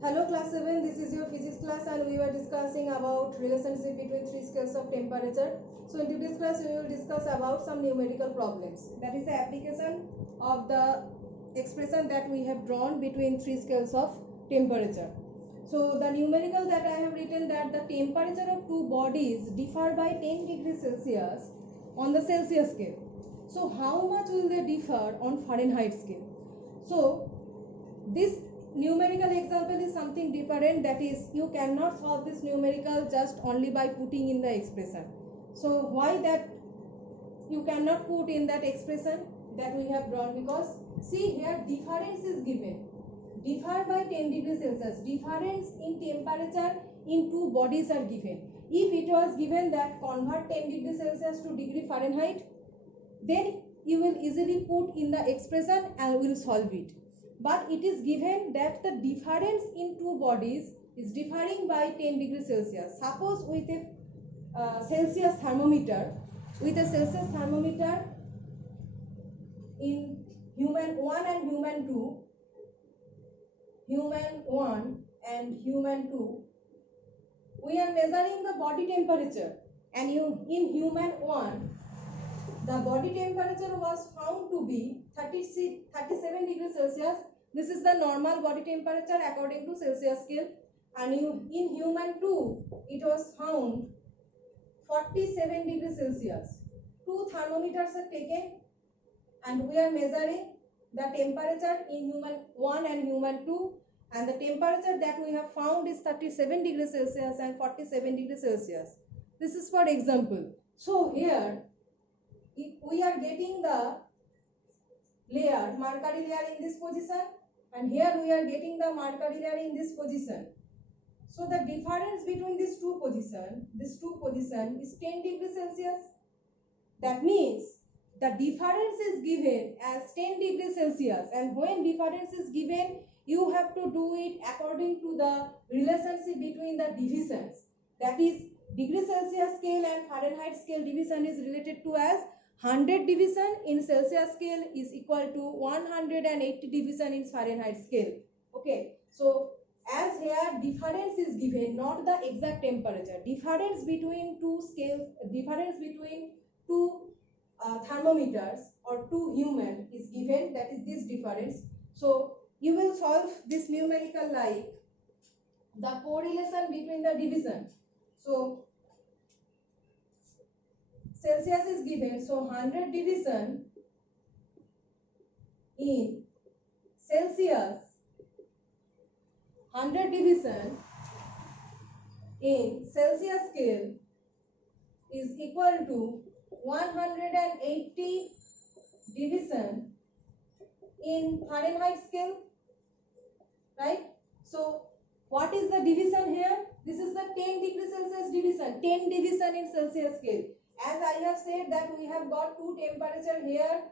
Hello class 7, this is your physics class and we were discussing about relationship between three scales of temperature. So in today's class we will discuss about some numerical problems. That is the application of the expression that we have drawn between three scales of temperature. So the numerical that I have written that the temperature of two bodies differ by 10 degrees Celsius on the Celsius scale. So how much will they differ on Fahrenheit scale? So this numerical example is something different, that is you cannot solve this numerical just only by putting in the expression. So why that you cannot put in that expression that we have drawn? Because see here difference is given, differ by 10 degrees Celsius, difference in temperature in two bodies are given. If it was given that convert 10 degrees Celsius to degree Fahrenheit, then you will easily put in the expression and will solve it. But it is given that the difference in two bodies is differing by 10 degrees Celsius. Suppose with a Celsius thermometer, in human 1 and human 2, human 1 and human 2, we are measuring the body temperature, and in human 1, the body temperature was found to be 37 degrees Celsius. This is the normal body temperature according to Celsius scale. And in human 2, it was found 47 degrees Celsius. Two thermometers are taken and we are measuring the temperature in human 1 and human 2. And the temperature that we have found is 37 degrees Celsius and 47 degrees Celsius. This is for example. So here, if we are getting the layer, mercury layer in this position, and here we are getting the mercury layer in this position. So the difference between these two positions is 10 degrees Celsius. That means the difference is given as 10 degrees Celsius, and when difference is given, you have to do it according to the relationship between the divisions. That is, degree Celsius scale and Fahrenheit scale division is related to as 100 division in Celsius scale is equal to 180 division in Fahrenheit scale. Okay, so as here difference is given, not the exact temperature, difference between two scales, difference between two thermometers or two human is given, that is this difference. So you will solve this numerical like the correlation between the division. So Celsius is given, so 100 division in Celsius, 100 division in Celsius scale is equal to 180 division in Fahrenheit scale, right? So what is the division here? This is the 10 degrees Celsius division, 10 division in Celsius scale. As I have said that we have got two temperature here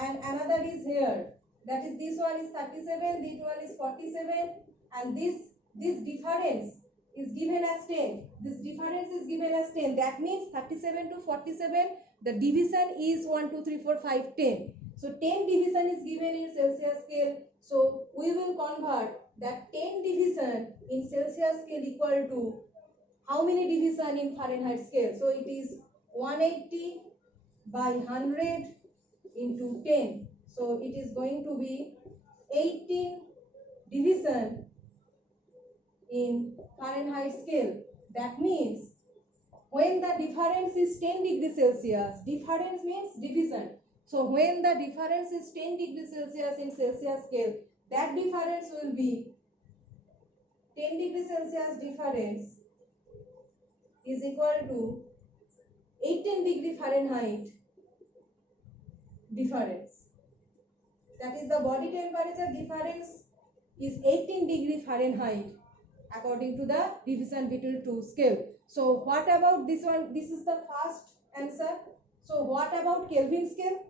and another is here. That is, this one is 37, this one is 47, and this difference is given as 10. This difference is given as 10. That means 37 to 47, the division is 1, 2, 3, 4, 5, 10. So 10 division is given in Celsius scale. So we will convert that 10 division in Celsius scale equal to how many division in Fahrenheit scale? So it is 180 by 100 into 10. So it is going to be 18 division in Fahrenheit scale. That means when the difference is 10 degrees Celsius, difference means division. So when the difference is 10 degrees Celsius in Celsius scale, that difference will be 10 degrees Celsius difference is equal to 18 degree Fahrenheit difference. That is, the body temperature difference is 18 degree Fahrenheit according to the division between two scale. So what about this one? This is the first answer. So what about Kelvin scale?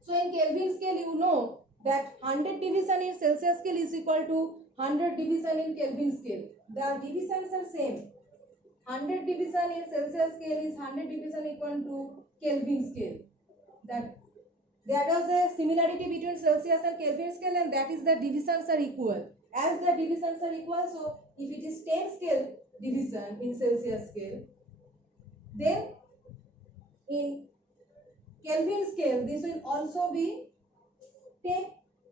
So in Kelvin scale, you know that 100 division in Celsius scale is equal to 100 division in Kelvin scale. The divisions are same. 100 division in Celsius scale is 100 division equal to Kelvin scale. That there was a similarity between Celsius and Kelvin scale, and that is the divisions are equal. as the divisions are equal, so if it is 10 scale division in Celsius scale, then in Kelvin scale this will also be 10.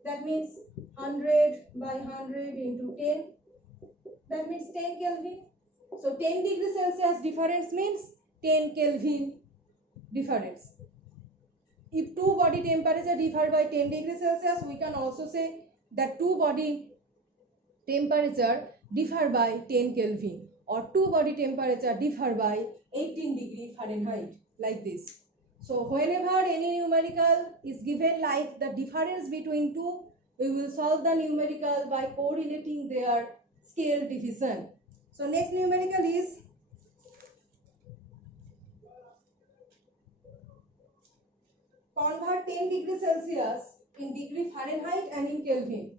That means 100 by 100 into 10, that means 10 Kelvin. So 10 degrees Celsius difference means 10 Kelvin difference. If two body temperature differ by 10 degrees Celsius, we can also say that two body temperature differ by 10 Kelvin, or two body temperature differ by 18 degree Fahrenheit, like this. So whenever any numerical is given like the difference between two, we will solve the numerical by correlating their scale division. So next numerical is convert 10 degrees Celsius in degree Fahrenheit and in Kelvin.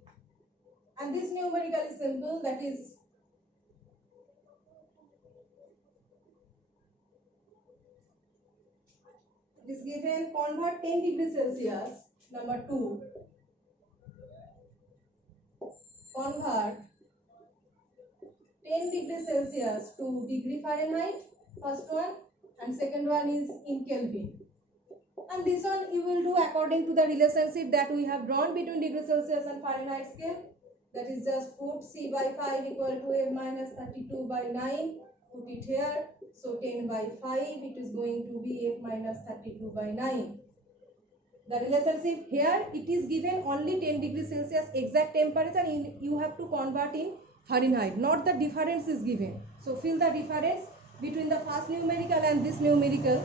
And this numerical is simple, that is given convert 10 degrees Celsius, number 2, convert 10 degrees Celsius to degree Fahrenheit, first one, and second one is in Kelvin. And this one you will do according to the relationship that we have drawn between degree Celsius and Fahrenheit scale. That is just put C by 5 equal to F minus 32 by 9. Put it here. So 10 by 5, it is going to be F minus 32 by 9. The relationship here, it is given only 10 degrees Celsius exact temperature, and you have to convert in Fahrenheit, not the difference is given. So fill the difference between the first numerical and this numerical.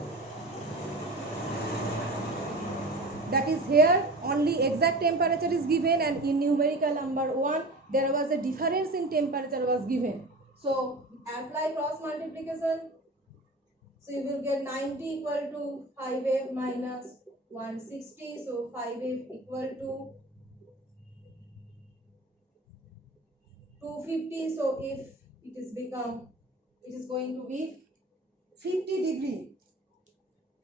That is here only exact temperature is given, and in numerical number 1 there was a difference in temperature was given. So apply cross multiplication. So you will get 90 equal to 5F minus 160. So 5F equal to 250. So if it is going to be 50 degree.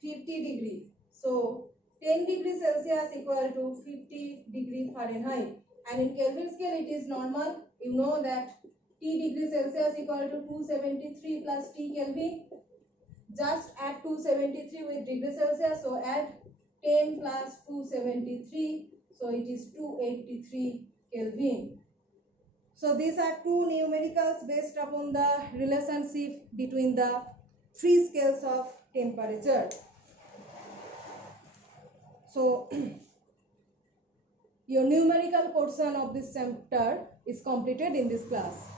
50 degree. So 10 degrees Celsius equal to 50 degree Fahrenheit, and in Kelvin scale it is normal. You know that T degrees Celsius equal to 273 plus T Kelvin. Just add 273 with degree Celsius, so add 10 plus 273, so it is 283 Kelvin. So these are two numericals based upon the relationship between the three scales of temperature. So your numerical portion of this chapter is completed in this class.